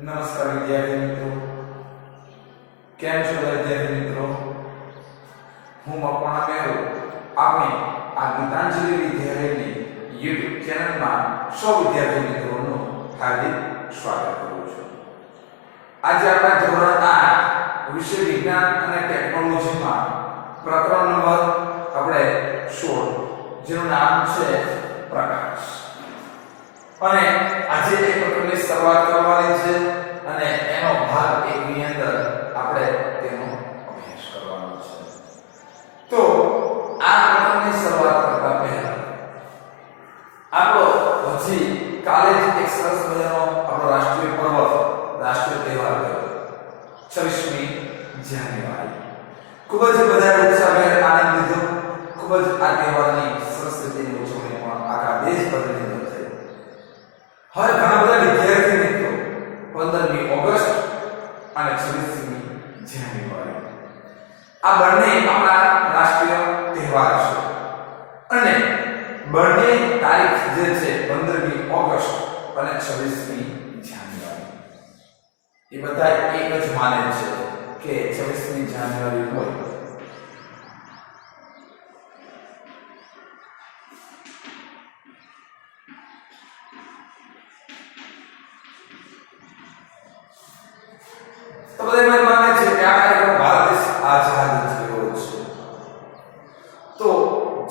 નમસ્કાર વિદ્યાર્થી મિત્રો, કેમ છો વિદ્યાર્થી મિત્રો? હું મકવાણા મેહુ આપણી આ ગીતાંજલિ વિદ્યાલયની YouTube ચેનલમાં સૌ વિદ્યાર્થી મિત્રોનું હાર્દિક સ્વાગત કરું છું. આજે આપણે ધોરણ 8 વિષય વિજ્ઞાન અને ટેકનોલોજીમાં પ્રકરણ નંબર આપણે 16 જેનું નામ છે પ્રકાશ. અને આજે એક પ્રકરણની શરૂઆત કરવાની છે અને એનો ભાગ 1 ની અંદર આપણે તેનો અભ્યાસ કરવાનો છે. તો આ પ્રકરણની શરૂઆત કરતા પહેલા આપણો હજી કાલે જ એક સરસ મજાનો આપણો રાષ્ટ્રીય પર્વ, રાષ્ટ્રીય તહેવાર ગયો 26મી જાન્યુઆરી. ખૂબ જ બધા ઉત્સાહભેર આનંદ લીધો. ખૂબ જ આ તહેવારની સરસ રીતેની ઉજવણી પણ આખા દેશભરની અંદર થઈ. હવે ઘણા બધા વિદ્યાર્થી મિત્રો 15મી ઓગસ્ટ અને 26મી જાન્યુઆરી આ બંને આપણા રાષ્ટ્રીય તહેવાર છે અને બંને તારીખ જે છે 15મી ઓગસ્ટ અને 26મી જાન્યુઆરી એ બધા એક જ માને છે કે 26મી જાન્યુઆરી હોય તો બધા મને માને છે કે આ કાર્યક્રમ ભારત દેશ આઝાદ થયો છે. તો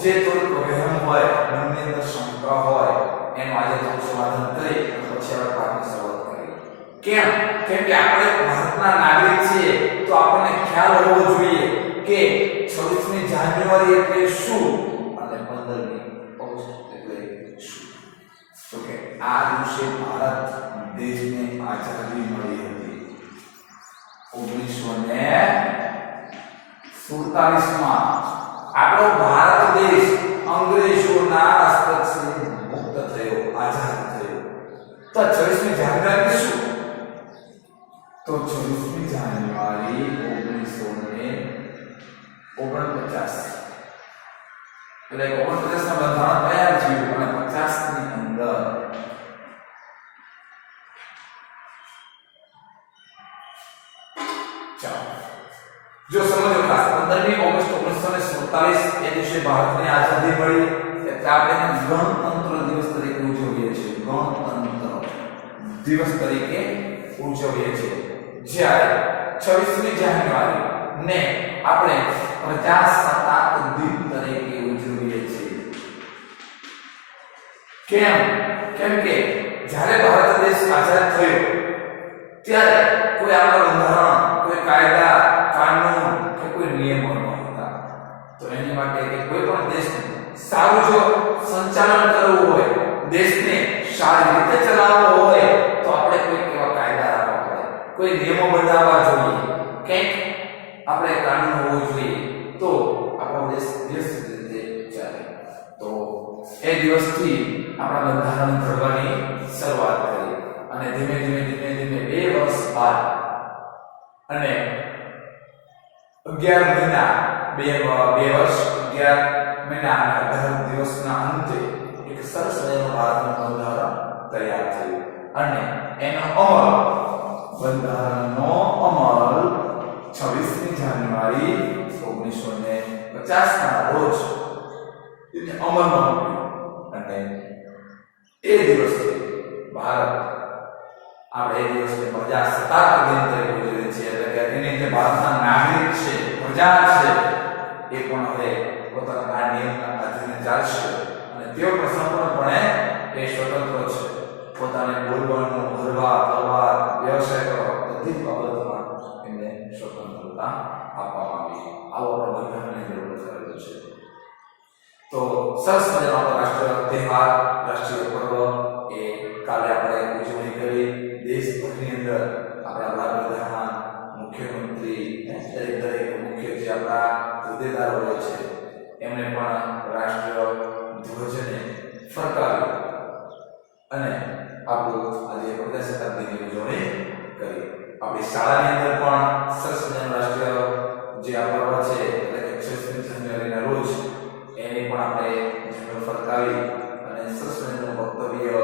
જે થોડું વહેમ હોય, મનની અંદર શંકા હોય એનું આજે થોડું સમાધાન કરી અને પછી આપણે પાઠની શરૂઆત કરીએ. કેમ કે આપણે ભારતના નાગરિક છીએ તો આપણને ખ્યાલ હોવો જોઈએ કે 26મી જાન્યુઆરી એટલે શું અને 15મી ઓગસ્ટ એટલે શું. તો કે આ દિવસે ભારત દેશને આઝાદી મળી હતી 1947માં. આપણો ભારત દેશ અંગ્રેજોના હસ્તકથી મુક્ત થયો, આઝાદ થયો. તો 26મી જાન્યુઆરી શું? તો 26મી જાન્યુઆરી 1949 એટલે 49 ના બંધારણ તૈયાર થયું અને 50 ની અંદર જો સમજો ખાસ 15મી ઓગસ્ટ 1947 એ દિવસે ભારતને આઝાદી મળી એટલે આપણે ગણતંત્ર દિવસ તરીકે ઉજવીએ છીએ. ગણતંત્ર દિવસ તરીકે ઉજવીએ છીએ. જ્યારે 26મી જાન્યુઆરી ને આપણે પ્રજાસત્તાક દિન તરીકે ઉજવીએ છીએ. કેમ કે જ્યારે ભારત દેશ આઝાદ થયો ત્યારે કોઈ આપણા બંધારણ, કોઈ કાયદા કાનૂન કે કોઈ નિયમો નહોતા. તો એની માટે કે કોઈ પણ દેશને સારું જો સંચાલન કરવું હોય, દેશને સારી રીતે ચલાવવો હોય તો આપણે કોઈ એવા કાયદા રાખવા પડે, કોઈ નિયમો બનાવવા જોઈએ, કંઈક આપણે કાનૂન હોવું જોઈએ તો આપણો દેશ વ્યવસ્થિત રીતે ચાલે. તો એ દિવસથી આપણા બંધારણ ઘડવાની શરૂઆત કરી અને ધીમે ધીમે 2 વર્ષ બાદ અને 11 મહિના 2 વર્ષ 11 મહિના અને 18 દિવસના અંતે એક સરસ મજાનું ભારતનું બંધારણ તૈયાર થયું અને એનો અમલ, બંધારણનો અમલ 26મી જાન્યુઆરી 1950 ના રોજ એને અમલમાં મૂક્યો અને એ દિવસથી ભારત આપણે એ દિવસને પ્રજાસત્તાક દિન તરીકે ઉજવીએ છીએ. એટલે કે એની જે ભારતના નાગરિક છે, પ્રજા છે એ પણ હવે પોતાના આ નિયમના આધીને ચાલશે અને તેઓ પણ સંપૂર્ણપણે એ સ્વતંત્ર છે. પોતાને બોલવાનું, હરવા ફરવા, વ્યવસાય કરવા બધી જ બાબતમાં એમને સ્વતંત્રતા આપવામાં આવી. આવો આપણો બંધારણની અંદર કરેલો છે. તો સરસ મજાનો રાષ્ટ્રીય તહેવાર, રાષ્ટ્રીય પર્વ એ કાલે આપણે ઉજવણી કરી. દેશભરની અંદર આપણા વડાપ્રધાન, મુખ્યમંત્રી, દરેક મુખ્ય જે આપણા હોદ્દેદારો હોય છે એમણે પણ રાષ્ટ્રીય ધ્વજને ફરકાવ્યો અને આપણું આજે પ્રજાસત્તાક દિનની ઉજવણી કરી. આપણી શાળાની અંદર પણ સરસ મજાનું રાષ્ટ્રીય જે આ પર્વ છે એટલે કે 26મી જાન્યુઆરીના રોજ એની પણ આપણે ઝંડો ફરકાવી અને સરસ મજાનું વક્તવ્ય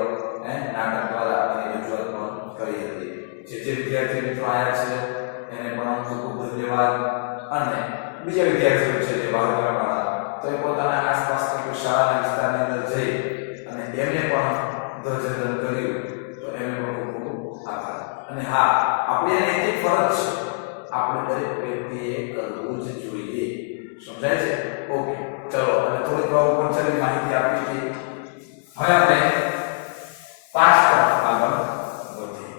નાટક દ્વારા એની રજૂઆત પણ કરી હતી. જે વિદ્યાર્થી મિત્રો આયા છે એને પણ ખૂબ ખૂબ ધન્યવાદ અને બીજા વિદ્યાર્થીઓ છે જે બહાર ગામવાળા તો એ પોતાના આસપાસની કોઈ શાળાના વિસ્તારની અંદર જઈ અને એમને પણ ધ્વજવંદન કર્યું તો એમને પણ ખૂબ ખૂબ આભાર અને હા આપણી નૈતિક ફરજ છે આપણે દરેક વ્યક્તિએ કરવું જ જોઈએ સમજાય છે ઓકે ચલો અને થોડીક ઉપર ચલી માહિતી આપી હતી હવે આપણે 5 તરફ આગળ વધીએ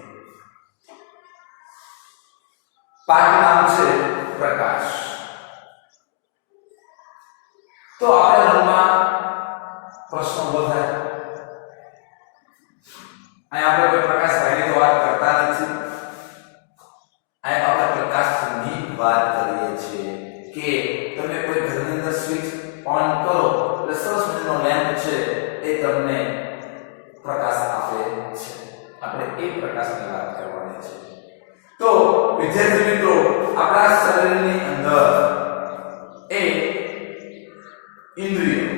પાઠનું નામ છે પ્રકાશ તો આપણે રમવા પ્રશ્નો ઉભો થાય અહીં આપણે કોઈ પ્રકાશ ભાઈની તો વાત કરતા નથી અહીં આપણે પ્રકાશની વાત કરીએ છીએ કે તમે કોઈ ઘરની અંદર સ્વિચ ઓન કરો એટલે સરસ મજાનો લેમ્પ છે એ તમને પ્રકાશ આપે છે આપણે એ પ્રકાશની વાત કરવાની છે તો વિદ્યાર્થી મિત્રો આપણા શરીરની અંદર એ ઇન્દ્રિયો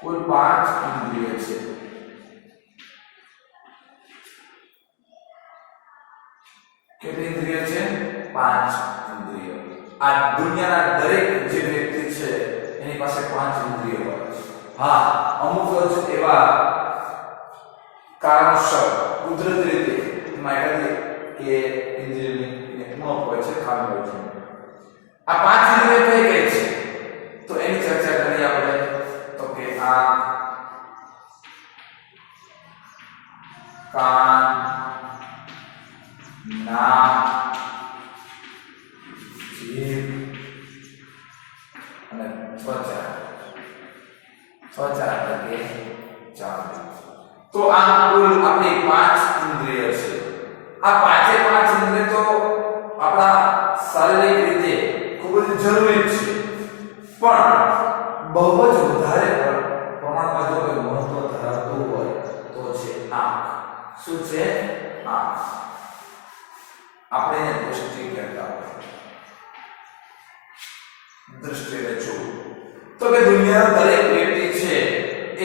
કુલ 5 ઇન્દ્રિયો છે કેટલી ઇન્દ્રિયો છે 5 ઇન્દ્રિયો આ દુનિયાના દરેક જે વ્યક્તિ છે એની પાસે 5 ઇન્દ્રિયો હોય છે હા અમુક જ એવા કારણસર કુદરતી રીતે એમાં કે ઇન્દ્રિયોની ઉણપ હોય છે ખામી હોય છે આ 5 ઇન્દ્રિયો કઈ કઈ છે તો એની ચર્ચા કરીએ આપણે તો કે આંખ કાન નાક જીભ અને ત્વચા એટલે કે ચામડી તો આ કુલ આપણી 5 ઇન્દ્રિય છે આ પાંચે 5 ઇન્દ્રિય તો આપણા શારીરિક રીતે ખૂબ જ જરૂરી છે પણ બહુ જ વધારે પ્રમાણમાં જો કોઈ મહત્વ ધરાવતું હોય તો છે આંખ શું છે આંખ આપણે એને દૃષ્ટિ કહેતા હોય દૃષ્ટિને જોવું તો કે દુનિયાનો દરેક વ્યક્તિ છે એ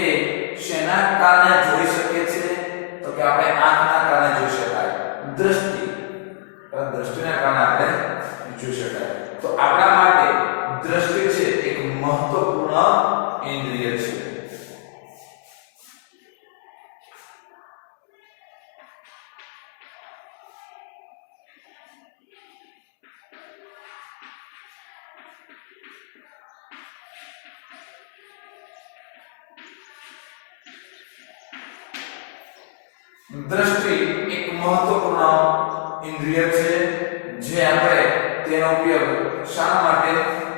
શેના કારણે જોઈ શકે છે તો કે આપણે આંખના કારણે જોઈ શકાય દ્રષ્ટિના કારણે આપણે જોઈ શકાય તો આપણા માટે દ્રષ્ટિ છે એક મહત્વપૂર્ણ ઇન્દ્રિય છે દ્રષ્ટિ એક મહત્વપૂર્ણ ઇન્દ્રિય છે જે આપણે તેનો ઉપયોગ શા માટે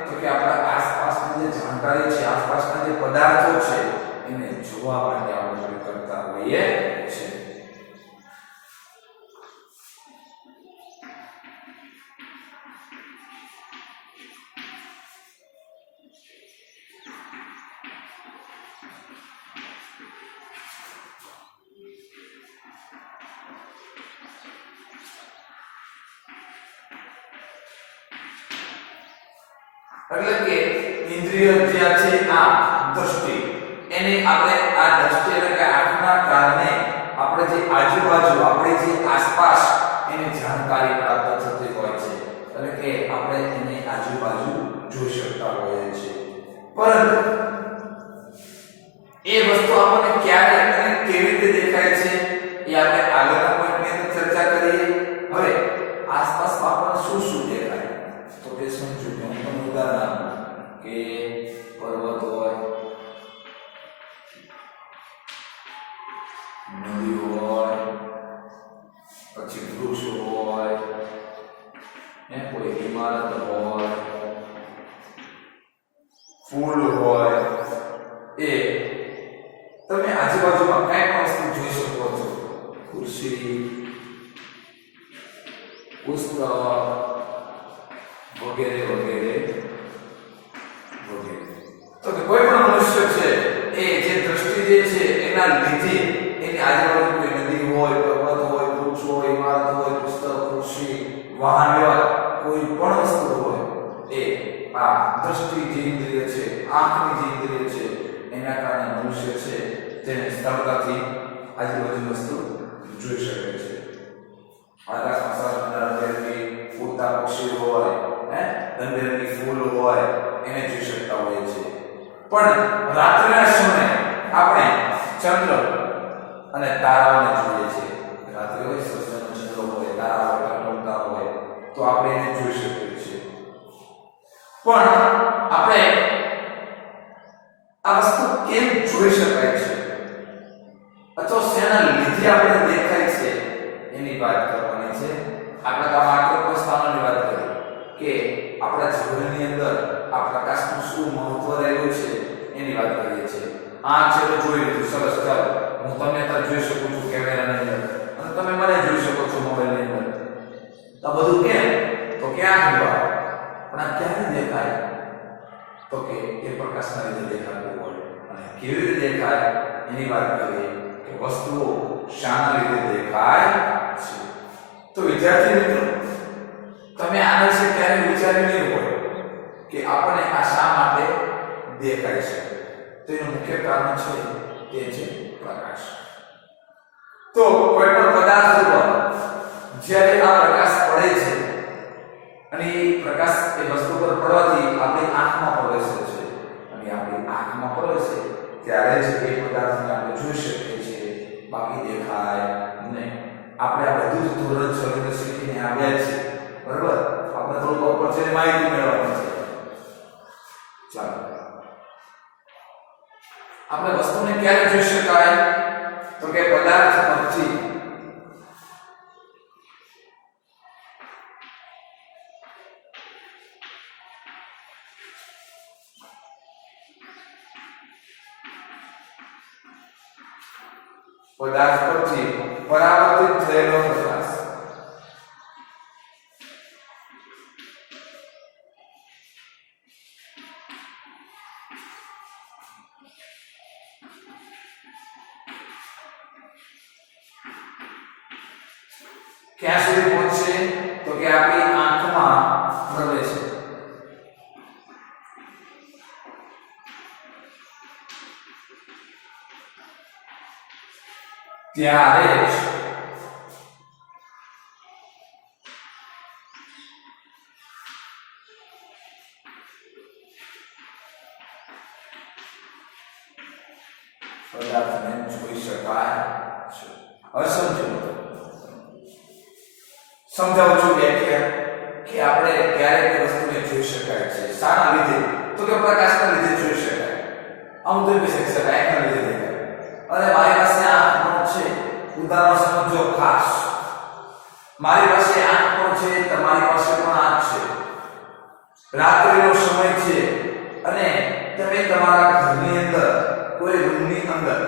તો કે આપણા આસપાસની જે જાણકારી છે આસપાસના જે પદાર્થો છે એને જોવા માટે આપણે કરતા હોઈએ છીએ એટલે કે ઇન્દ્રિય જ્યાં છે આ દ્રષ્ટિ એને આપણે આ દ્રષ્ટિ એટલે કે આંખના કારણે આપણે જે આજુબાજુ આપણે જે આસપાસ એની જાણકારી પ્રાપ્ત થતી હોય છે એટલે કે આપણે એને આજુબાજુ જોઈ શકતા હોઈએ છીએ પરંતુ એ વસ્તુ આપણને ક્યારે અને કેવી રીતે દેખાય છે એ આપણે આગળના પોઈન્ટની અંદર ચર્ચા કરીએ હવે આસપાસ આપણને શું શું દેખાય તો કે સમજો ઉદાહરણ કે પર્વત હોય નદી હોય પછી વૃક્ષ હોય કોઈ ઇમારત હોય ફૂલ હોય એ તમે આજુબાજુમાં કઈ પણ વસ્તુ જોઈ શકો છો ખુરશી પુસ્તક વગેરે વગેરે તો કે કોઈ પણ મનુષ્ય છે એ જે દ્રષ્ટિ જે છે એના લીધે એની આજુબાજુ કોઈ નદી હોય પર્વત હોય વૃક્ષ હોય ઇમારત હોય પુસ્તક ખુરશી વાહન વ્યવહાર કોઈ પણ વસ્તુ હોય એ આ દ્રષ્ટિ જે ઇન્દ્રિય છે આંખની જે ઇન્દ્રિય છે એના કારણે મનુષ્ય છે જેને સરળતાથી આજુબાજુની વસ્તુ જોઈ શકે છે. આકાશમાં સરસ રંગબેરંગી ઉડતા પક્ષીઓ હોય, રંગબેરંગી ફૂલ હોય, એને જોઈ શકતા હોય છે. પણ રાત્રિના સમયે આપણે ચંદ્ર અને તારાઓને જોઈએ છીએ. રાત્રે હોય સૂર્યનો ચંદ્ર હોય, તારાઓ ટકટકતા હોય તો આપણે એને જોઈ શકીએ છીએ. પણ આપણે આ વસ્તુ કેમ જોઈ શકાય છે અથવા શેના લીધે આપણે દેખાય છે એની વાત કરવાની છે. આપણે તો માત્ર પ્રસ્થાનની વાત કરી કે આપણા જીવનની અંદર આ પ્રકાશનું શું મહત્વ રહેલું છે એની વાત કરીએ છીએ. આ છે તો જોઈ લીધું, સરસ. ચાલો હું તમને ત્યાં જોઈ શકું છું કેમેરાની અંદર અને તમે મને જોઈ શકો છો મોબાઈલની અંદર. તો બધું કેમ? તો ક્યાં જોવા પણ આ ક્યારે દેખાય? તો કે એ પ્રકાશના લીધે દેખાતું હોય. અને કેવી રીતે દેખાય એની વાત કરીએ કે વસ્તુઓ શાના લીધે દેખાય છે. તો વિદ્યાર્થી મિત્રો, તમે આના વિશે ક્યારે વિચાર્યું નહીં હોય કે આપણે આ શા માટે દેખાય છે? તો એનું મુખ્ય કારણ છે તે છે પ્રકાશ. તો કોઈ પણ પદાર્થ ઉપર જ્યારે આ પ્રકાશ પડે છે અને એ પ્રકાશ એ વસ્તુ પર પડવાથી આપણી આંખમાં પ્રવેશે છે અને આપણી આંખમાં પ્રવેશે ત્યારે જ એ પદાર્થને આપણે જોઈ શકીએ છીએ, બાકી દેખાય નહીં. આપણે આ બધું જ ધોરણ 6 ની શીખીને આવ્યા છીએ, બરાબર? આપણે થોડું ઉપર છે માહિતી મેળવવાની છે. ચાલો આપણે વસ્તુને ક્યારે જોઈ શકાય? તો કે પદાર્થ પરથી પરાવર્તિત થયેલો પ્રકાશ. ક્યાં સુધી પહોંચશે? તો કે આપણી આંખમાં પ્રવેશે. ત્યારે જ પદાર્થને જોઈ શકાય છે. હવે સમજાવું છું વ્યાખ્યા કે આપણે ક્યારે કોઈ વસ્તુને જોઈ શકાય છે. શાના લીધે? તો કે પ્રકાશના લીધે જોઈ શકાય. આમ તો કહી શકાય એના લીધે દેખાય. અને મારી પાસે આંખ પણ છે, ઉદાહરણ સમજો ખાસ. મારી પાસે આંખ પણ છે, તમારી પાસે પણ આંખ છે. રાત્રિનો સમય છે અને તમે તમારા ઘરની અંદર કોઈ રૂમની અંદર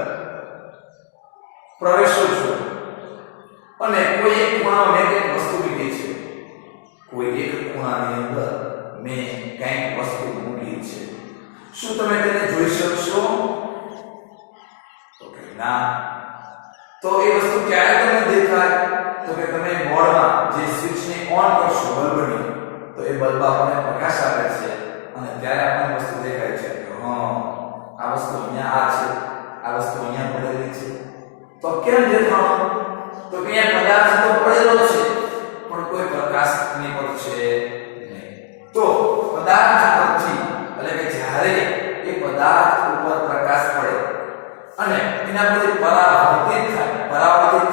પ્રવેશો છો અને કોઈ એક ખૂણામાં મેં કંઈક વસ્તુ મૂકી છે. કોઈ એક ખૂણાની અંદર મેં કંઈક વસ્તુ મૂકી છે. શું તમે તેને જોઈ શકશો? તો કે ના. તો એ વસ્તુ ક્યારે તમને દેખાય? તો કે તમે બોર્ડમાં જે સ્વિચને ઓન કરશો બલ્બની, તો એ બલ્બ આપણને પ્રકાશ આપે છે અને ત્યારે આપણને વસ્તુ દેખાય છે કે આ વસ્તુ અહીંયા આ છે, આ વસ્તુ અહીંયા પડેલી છે. તો કેમ દેખાણું? તો કે અહીંયા પદાર્થ તો પડેલો છે પણ કોઈ પ્રકાશ ની પર છે નહીં. તો પદાર્થ પરથી એટલે કે જ્યારે એ પદાર્થ ઉપર પ્રકાશ પડે અને એના પરથી પરાવર્તિત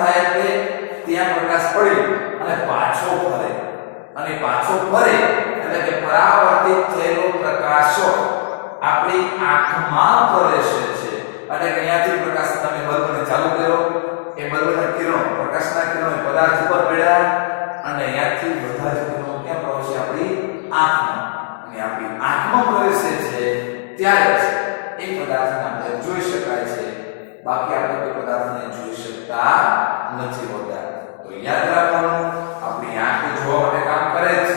થાય એટલે ત્યાં પ્રકાશ પડી અને પાછો ફરે અને પાછો ફરે એટલે કે પરાવર્તિત થયેલો પ્રકાશ આપણી આંખમાં પ્રવેશે છે. એટલે કે અહીંયાથી પ્રકાશ તમે બલ્બને ચાલુ કર્યો, એ બલ્બના કિરણો, પ્રકાશના કિરણો પદાર્થ ઉપર પડ્યા અને અહીંયાથી બધા જ કિરણો ક્યાં પ્રવેશે? આપણી આંખમાં. અને આપણી આંખમાં પ્રવેશે છે ત્યારે જ એ પદાર્થને આપણે જોઈ શકાય છે, બાકી આપણે કોઈ પદાર્થને જોઈ શકતા નથી હોતા. તો યાદ રાખવાનું, આપણી આંખ જોવા માટે કામ કરે છે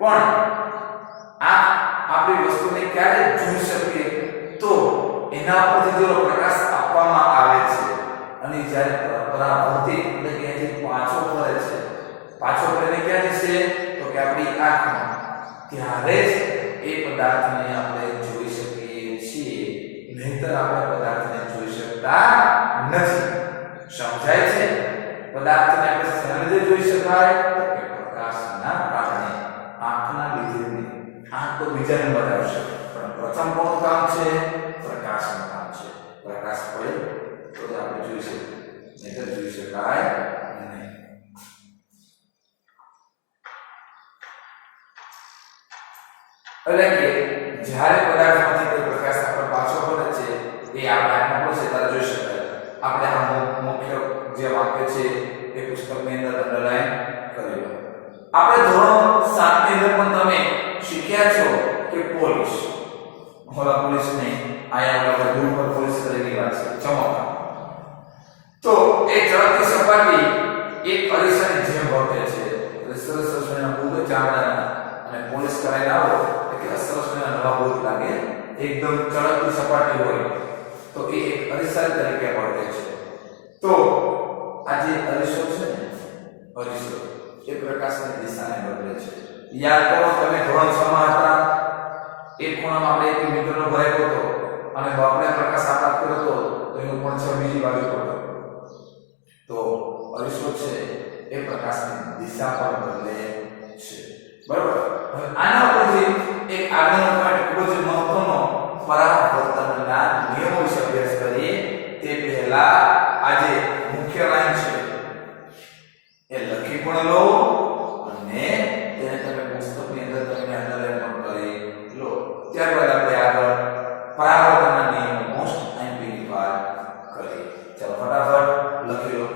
પણ આ આપણી વસ્તુને ક્યારે જોઈ શકીએ? તો એના પરથી જો પ્રકાશ આપવામાં આવે છે અને જ્યારે પરાવર્તિત એટલે કે અહીંથી પાછો ફરે છે, પાછો ફરીને ક્યાં જશે? તો કે આપણી આંખમાં. ત્યારે જ એ પદાર્થને આપણે જોઈ શકીએ છીએ, નહીંતર આપણે પદાર્થને જોઈ શકતા શકતા નથી. સમજાય છે? પદાર્થને આપણે શેના લીધે જોઈ શકાય? તો કે પ્રકાશના કારણે, આંખના લીધે નહીં. આંખ તો બીજા નંબર આવશે, પણ પ્રથમ કોનું કામ છે? પ્રકાશનું કામ છે. પ્રકાશ પડે તો જ આપણે જોઈ શકીએ, નહીંતર જોઈ શકાય નહીં. એટલે કે જ્યારે પદાર્થમાંથી કોઈ પ્રકાશ આપણે પાછો પડે છે એ આપણે આંખમાં પડશે ત્યારે જોઈ શકાય. આપણે આ મુખ્ય જે વાક્ય છે એ પુસ્તકની અંદર અંડરલાઈન કરી લો. આપણે ધોરણ 7 ની અંદર પણ તમે શીખ્યા છો કે પોલીસ, હોલા પોલીસ નહીં, આયા આપણે ધૂળ પર પોલીસ કરેલી વાત છે, ચમક. તો એ ચળકતી સપાટી એક અરીસાની જેમ વર્તે છે. એટલે સરસ સરસના બુધ ચામડાના અને પોલીસ કરાઈને આવો એટલે સરસના નવા બુધ લાગે, એકદમ ચળકતી સપાટી હોય તો એ એક અરીસા તરીકે વર્તે છે. તો આ જે અરીસો છે ને, અરીસો એ પ્રકાશની દિશાને બદલે છે. યાદ કરો તમે ધોરણ 6 માં હતા, એક ખૂણામાં આપણે 1 મીટરનો ભરાયો હતો અને આપણે પ્રકાશ આપાત કર્યો હતો તો એનું પણ 6 બીજી બાજુ પર. તો અરીસો છે એ પ્રકાશની દિશા પણ બદલે છે. બરાબર? હવે આના પરથી એક આગળનો પોઈન્ટ ખૂબ જ મહત્વનો, પરાવર્તનના નિયમો વિશે અભ્યાસ કરીએ તે પહેલા આજે મુખ્ય લાઈન છે એ લખી પણ લો અને તેને તમે પુસ્તકની અંદર તમે અંડરલાઈન પણ કરી લો. ત્યારબાદ આપણે આગળ પરાવર્તનના નિયમો મોસ્ટ એમ્પીની વાત કરીએ. ચાલો ફટાફટ લખી લો.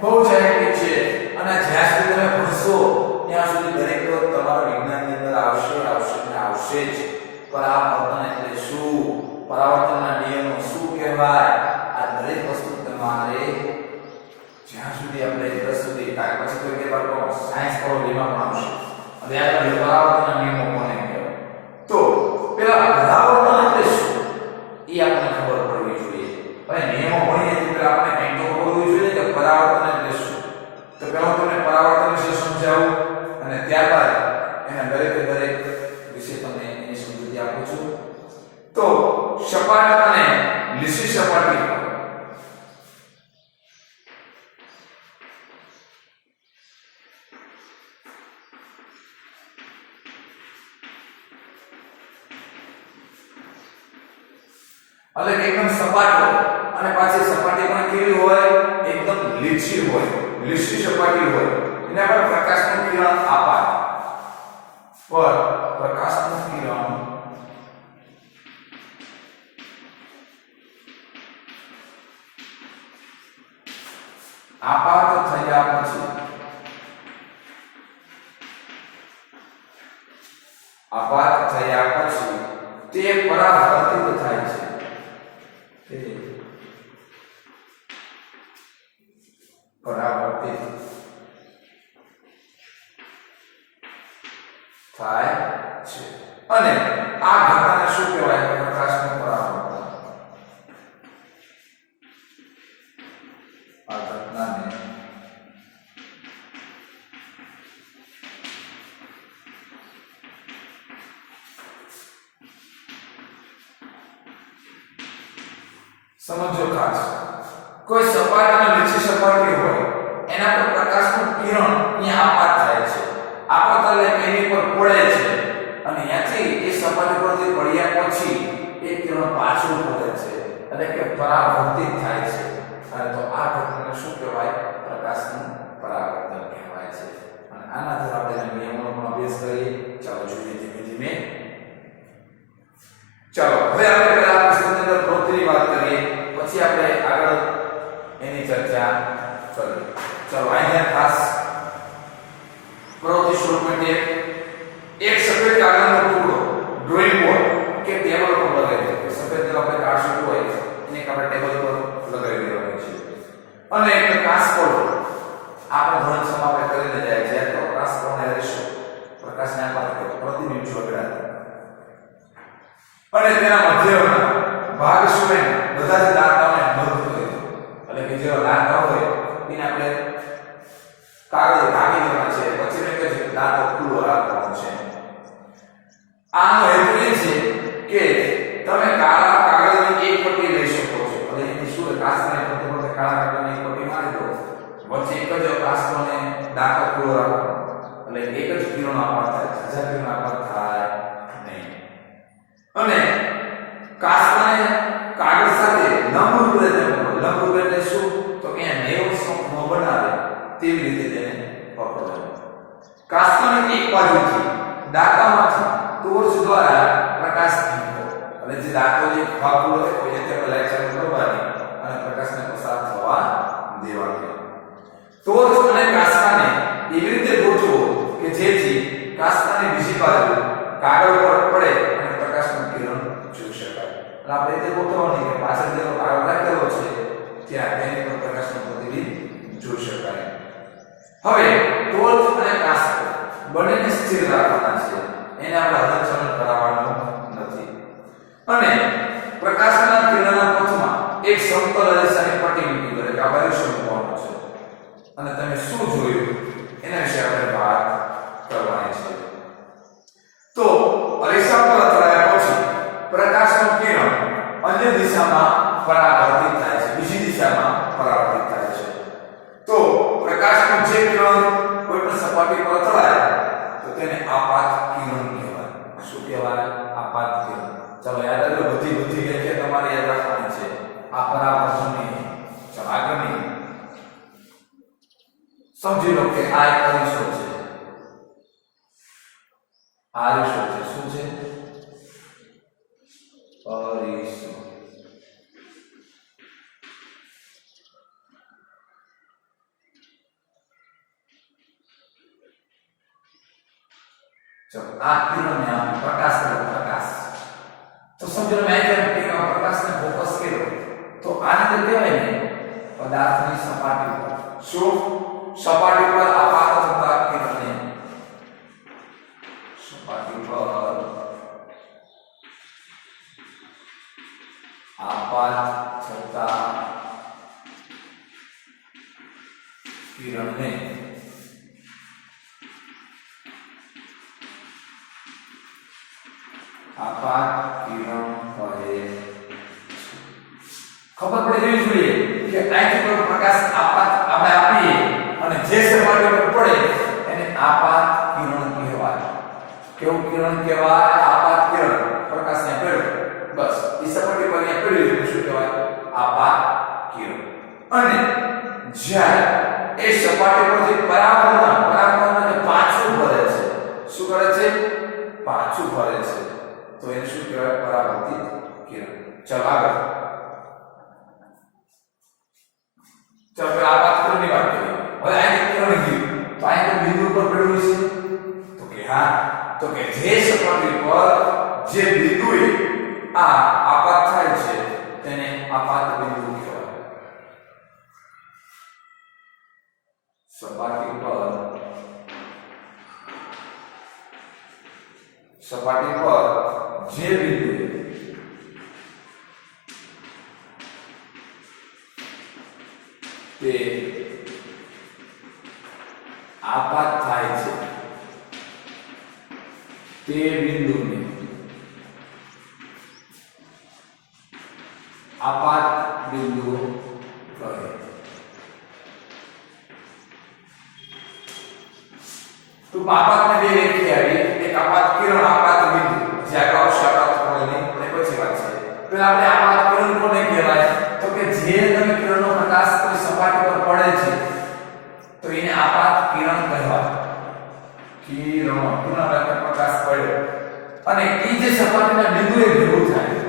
બહુ જ આઈએમપી છે અને જ્યાં સુધી તમે ભણશો ત્યાં સુધી દરેક તમારા વિજ્ઞાનની અંદર આવશે ને આવશે જ. પરાવર્તન એટલે શું, પરાવર્તનના નિયમો શું કહેવાય, આ દરેક વસ્તુ તમારે જ્યાં સુધી આપણે 10 સુધી કાંઈ પછી તો કે બાળકો સાયન્સ કોલેજમાં પણ આવશે. અને આપણે પરાવર્તનના નિયમો કોને કહેવાય, તો પેલા પરાવર્તન એટલે શું એ આપણને ખબર પડવી જોઈએ. અને નિયમો ભણીએ તો પેલા આપણે કંઈક તો ખબર હોવી જોઈએ કે પરાવર્તન એટલે શું. તો પહેલા તમને પરાવર્તન વિશે સમજાવું અને ત્યારબાદ એના દરેક વિશે તમને એની સમજૂતી આપું છું. તો સપાટ અને લીસી સપાટી એટલે એકદમ સપાટ હોય અને પાછી સપાટી પણ કેવી હોય, એકદમ લીસી હોય, લીસી સપાટી હોય. એના પર પ્રકાશનું કિરણ આપાત પર પ્રકાશનું કિરણ આપાત થયા પછી તે પરાવર્તિત થાય છે. પરાવર્તિત થાય છે અને આ ઘટનાને શું કહેવાય? પ્રકાશનું પરાવર્તન. આ ઘટનાને સમજો ખાસ. કોઈ સપાટ અને લીસી સપાટી હોય એના પર પ્રકાશનું કિરણ અહીંયા આપાત થાય છે. આપાત એટલે એની પર પડે છે અને ત્યાંથી એ સપાટી પરથી પડ્યા પછી એ કિરણ પાછું પડે છે એટલે કે પરાવર્તિત થાય છે. અને તો આ ઘટનાને શું કહેવાય? પ્રકાશનું પરાવર્તન કહેવાય છે. અને આના દ્વારા આપણે નિયમોનો પણ અભ્યાસ કરીએ. ચાલો જોઈએ ધીમે ધીમે. ચાલો હવે આપણે પહેલા પુસ્તકની અંદર પ્રવૃત્તિની વાત કરીએ, પછી આપણે માટે એક સફેદ કાગળનો ટુકડો ડ્રોઈંગ બોર્ડ કે ટેબલ પર લગાવી દો. સફેદ જે આપણે કાર્ડશીટ હોય એને આપણે ટેબલ પર લગાવી દેવાની છે. અને એક કાચકોળ આપણે ધોરણ 6 માં આપણે કરીને જાય છે તો કાચકોળને રેશો પ્રકાશને આપણે પ્રતિબિંબ જોડાય અને તેના મધ્યમાં ભાગ સુધી બધા જ દાંતાઓને બંધ કરી દો. એટલે કે જે દાંતા હોય એને આપણે કાગળ ઢાંકી દેવાના છે. પછી મેં કહ્યું કે દાંતો ખુલ્લો રાખવાનો છે. આનો હેતુ એ છે કે તમે કાળા કાગળની એક પટ્ટી લઈ શકો છો. એટલે એની શું કાચની પટ્ટી પર કાળા કાગળની એક પટ્ટી મારી દો. વચ્ચે એક જ કાચનો દાંતો ખુલ્લો રાખવાનો. એટલે એક જ કિરણો આપાત થાય, હજાર કિરણો આપાત થાય નહીં. અને કાચને કાગળ સાથે લંબરૂપ રીતે લંબરૂપ એટલે શું તો કે 90 નો બનાવે તેવી રીતે તેને પકડવાનું. કાચની એક બાજુથી દાંતામાંથી ટોર્ચ દ્વારા પ્રકાશ ફેંકો. અને જે દાંતો જે ભાગો હોય તે પર લાઈટ ચાલુ કરવાની અને પ્રકાશને પસાર થવા દેવાનો. ટોર્ચ અને કાચને એવી રીતે ગોઠવો કે જેથી કાચની બીજી બાજુ કાગળ પર પડે અને પ્રકાશનું કિરણ જોઈ શકાય. અને આપણે તે ગોઠવવાની કે પાછળ જે કાગળ રાખેલો છે ત્યાં તેની પર પ્રકાશનું પ્રતિબિંબ જોઈ શકાય. હવે ટોર્ચ અને કાચ બંનેને સ્થિર રાખવાના છે. એને આપણે હલનચલન કરાવવાનું નથી. અને પ્રકાશના કિરણના પથમાં એક સમતલ રેખાની પટ્ટી મૂકી દો કે આ બાજુ શું મૂકવાનું છે. અને તમે શું જોયું એના વિશે આપણે વાત કરવાની છે. તો રેખા પર અથડાયા પછી પ્રકાશનું કિરણ અન્ય દિશામાં પરાવર્તિત થાય છે, બીજી દિશામાં પરાવર્તિત થાય છે. તો પ્રકાશનું જે કિરણ કોઈ પણ સપાટી પર અથડાય તો તેને આપાત કિરણ કહેવાય. શું કહેવાય? આપાત કિરણ. ચાલો યાદ રાખો, બધી વ્યાખ્યા તમારે યાદ રાખવાની છે. આ પરાવર્તનની ચાલો આગળની સમજી લો કે આ એક અરીસો છે. આ અરીસો છે. શું છે? અરીસો. ચલો આ કિરણને આપણે પ્રકાશ કર્યો. પ્રકાશ તો સમજો મેં કિરણ પ્રકાશને ફોકસ કર્યો તો આને તો કહેવાય ને પદાર્થની સપાટી પર. શું? સપાટી પર આપાત થતા કિરણને સપાટી પર આપાત થતા કિરણને આપાત કિરણ કહે છે. ખબર પડે એવી જોઈએ કે અહીંથી કોઈ પ્રકાશ આપાત આપણે આપીએ અને જે સપાટી પર પડે એને આપાત કિરણ કહેવાય. કેવું કિરણ કહેવાય? આપાત કિરણ. પ્રકાશને પડ્યો બસ એ સપાટી પર અહીંયા પડ્યું એટલે શું કહેવાય? આપાત કિરણ. અને જ્યારે એ સપાટી પરથી પરાવર્તન પાછું ફરે છે. શું કરે છે? પાછું ફરે છે. તો એને શું કહેવાય? પરાવર્તિત કિરણ. ચાલો આગળ. ચાલો આપાત કિરણની વાત કરીએ. હવે આ કિરણ ગયું તો આ એક બિંદુ પર પડ્યું છે તો કે હા, તો કે જે સપાટી પર જે બિંદુએ આ આપાત થાય છે તેને આપાત બિંદુ કહેવાય. સપાટી પર જે બિંદુએ તે આપાત થાય છે તે બિંદુને આપાત બિંદુ કહે. તો આપાતને બે વ્યાખ્યા આવી. એક આપાત કિરણ, આપાત બિંદુ. જે આગળ આવશે આપાત કિરણની અને પછી વાત છે. પહેલા આપણે આપાત કિરણ કોને કહેવાય? તો કે જે તમે કિરણનો પ્રકાશ કોઈ સપાટી પર પડે છે તો એને આપાત કિરણ કહેવાય. કિરણ પર પ્રકાશ પડ્યો અને એ જે સપાટીના બિંદુએ ભેગું થાય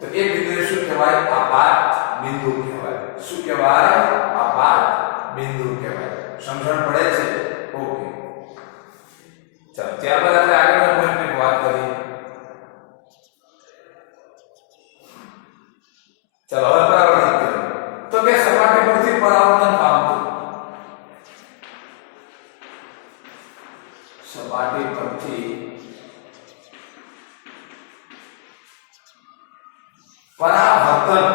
તો એ બિંદુને શું કહેવાય? આપાત બિંદુ કહેવાય. શું કહેવાય? આપાત બિંદુ કહેવાય. સમજણ પડે છે? ઓકે. ચાલો ત્યારબાદ આપણે આગળના પોઈન્ટની વાત કરીએ. ચાલો હવે પરાવર્તિત કરીએ. તો કે સપાટી પરથી પરાવર્તન પામતું, સપાટી પરથી પરાવર્તન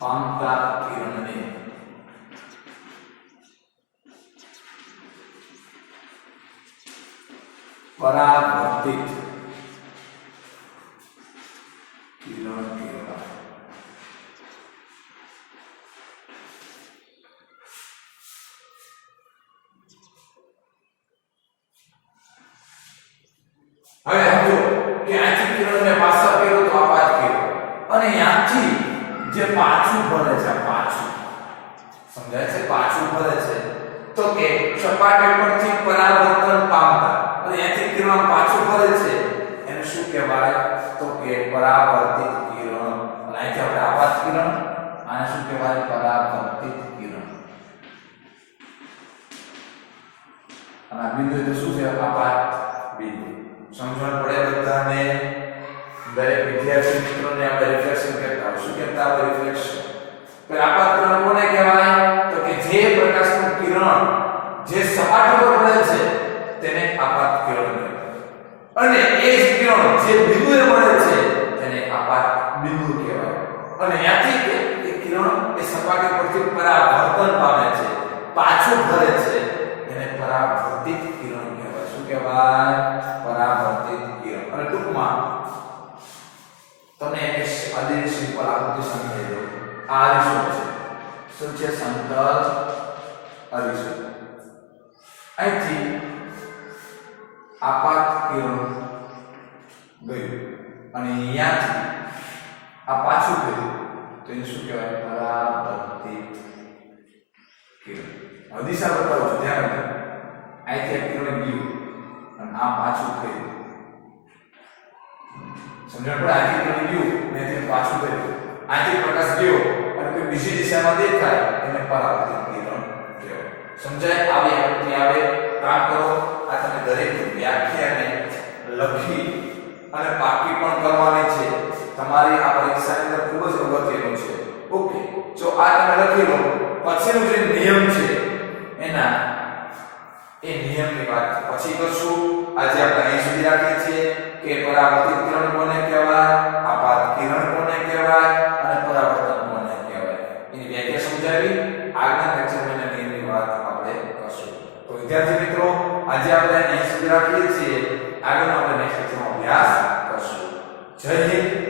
પામતા કિરણને પરાવર્તિત કિરણ કહેવાય. હવે સમજો કે આથી કિરણને પાછળ કર્યો તો આ પાછળ કર્યો અને ત્યાંથી જે પાછું ભરે છે, પાછું સમજાય છે, પાછું ભરે છે તો કે સપાટી પરથી પરાવર્તન પામતા અને ત્યાંથી કિરણ પાછું ભરે છે એને શું કહેવાય? તો કે પરાવર્તિત કિરણ. અને અહીંથી આપણે આપાત કિરણ, આને શું કહેવાય? પરાવર્તિત કિરણ. અને આ બિંદુ એટલે શું છે? આપાત બિંદુ. સમજણ પડે બધાને? દરેક વિદ્યાર્થી મિત્રોને આપણે રિફ્લેક્શન કહેતા હોય. શું કહેતા હોય? રિફ્લેક્શન. તો આપાત કિરણ કોને કહેવાય? તો કે જે પ્રકાશનું કિરણ જે સપાટી પર પડે છે તેને આપાત કિરણ કહેવાય. અને એ જ કિરણ જે બિંદુએ મળે છે તેને આપાત બિંદુ કહેવાય. અને ત્યાંથી એ કિરણ એ સપાટી પરથી પરાવર્તન પામે છે, પાછું ફરે છે, એને પરાવર્તિત કિરણ કહેવાય. શું કહેવાય? પરાવર્તિત કિરણ. અને ટૂંકમાં તમને એક આદિ સિમ્પલ આકૃતિ સમજાવી દઉં. આ અરીસો છે. શું છે? સમતલ અરીસો. અહીંથી આપાત કિરણ ગયું અને અહીંયાથી આ પાછું ગયું તો એને શું કહેવાય? પરાવર્તિત કિરણ. હવે દિશા બતાવું છું, ધ્યાન રાખજો. અહીંથી આ કિરણ ગયું અને આ પાછું ગયું. સમજણ પડે? અહીંથી કિરણ ગયું અને અહીંથી પાછું ગયું. અહીંથી પ્રકાશ ગયો અને કોઈ બીજી દિશામાં દેખાય એને પરાવર્તિત કિરણ કહેવાય. સમજાય? આવી આકૃતિ આવે. કામ કરો, આ તમે દરેક વ્યાખ્યાને લખી અને પાકી પણ કરવાની છે. તમારી આ પરીક્ષાની અંદર ખૂબ જ અગત્યનું છે. ઓકે, જો આ તમે લખી લો, પછીનો જે નિયમ છે એના એ નિયમની વાત પછી કરશું. આજે આપણે અહીં સુધી રાખીએ છીએ કે પરાવર્તિત કિરણ કોને કહેવાય, આપાત કિરણ કોને કહેવાય અને પરાવર્તન કોને કહેવાય એની વ્યાખ્યા સમજાવી. આગળના લેક્ચરમાં એના નિયમની વાત આપણે કરશું. તો વિદ્યાર્થી મિત્રો, આજે આપણે અહીં સુધી રાખીએ છીએ. આગળ આપણે નેક્સ્ટ લેક્ચરમાં અભ્યાસ કરશું. જય હિન્દ.